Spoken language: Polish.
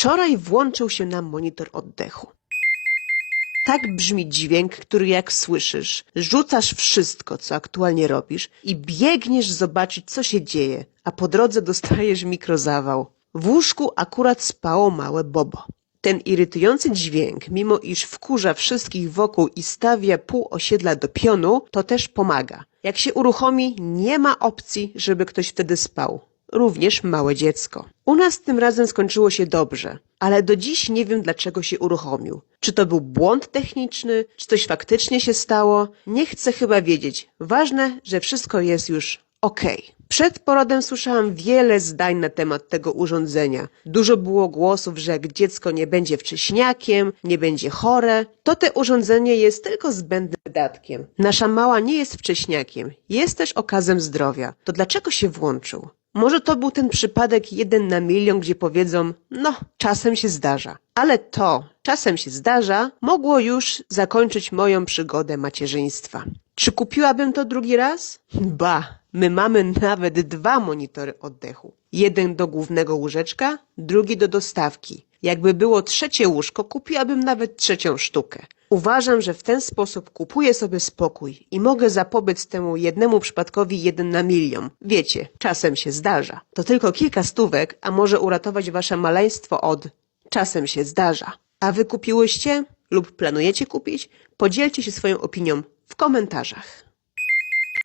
Wczoraj włączył się nam monitor oddechu. Tak brzmi dźwięk, który jak słyszysz, rzucasz wszystko, co aktualnie robisz i biegniesz zobaczyć, co się dzieje, a po drodze dostajesz mikrozawał. W łóżku akurat spało małe Bobo. Ten irytujący dźwięk, mimo iż wkurza wszystkich wokół i stawia pół osiedla do pionu, to też pomaga. Jak się uruchomi, nie ma opcji, żeby ktoś wtedy spał. Również małe dziecko. U nas tym razem skończyło się dobrze, ale do dziś nie wiem dlaczego się uruchomił. Czy to był błąd techniczny, czy coś faktycznie się stało? Nie chcę chyba wiedzieć. Ważne, że wszystko jest już okej. Przed porodem słyszałam wiele zdań na temat tego urządzenia. Dużo było głosów, że jak dziecko nie będzie wcześniakiem, nie będzie chore, to te urządzenie jest tylko zbędnym wydatkiem. Nasza mała nie jest wcześniakiem, jest też okazem zdrowia. To dlaczego się włączył? Może to był ten przypadek jeden na milion, gdzie powiedzą, no, czasem się zdarza. Ale to, czasem się zdarza, mogło już zakończyć moją przygodę macierzyństwa. Czy kupiłabym to drugi raz? Ba, my mamy nawet dwa monitory oddechu. Jeden do głównego łóżeczka, drugi do dostawki. Jakby było trzecie łóżko, kupiłabym nawet trzecią sztukę. Uważam, że w ten sposób kupuję sobie spokój i mogę zapobiec temu jednemu przypadkowi jeden na milion. Wiecie, czasem się zdarza. To tylko kilka stówek, a może uratować wasze maleństwo od czasem się zdarza. A wy kupiłyście lub planujecie kupić? Podzielcie się swoją opinią w komentarzach.